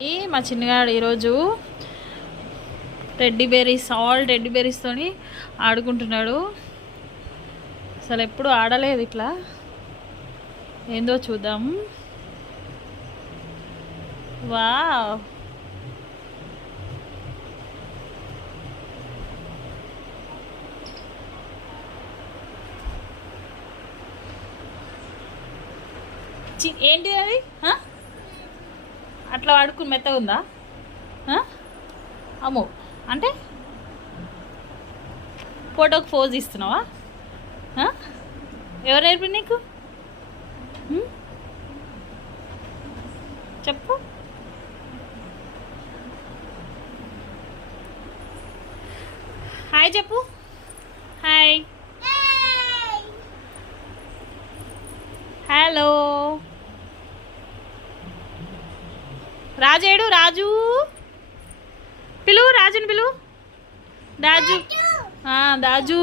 మా చిన్నగాడు ఈరోజు all teddy బెర్రీస్తోని ఆడుకుంటున్నాడు. అసలు ఎప్పుడు ఆడలేదు ఇట్లా. ఏందో చూద్దాం. వావ్, ఏంటి అది? అట్లా వాడుకుని మెత్తగా ఉందా? అమ్మో, అంటే ఫోటోకి పోజ్ ఇస్తున్నావా? ఎవరు నేర్పి నీకు? చెప్పు. హాయ్ చెప్పు. హాయ్. హలో. రాజేడు, రాజు పిలువు, రాజుని పిలువు. దాజు, దాజు.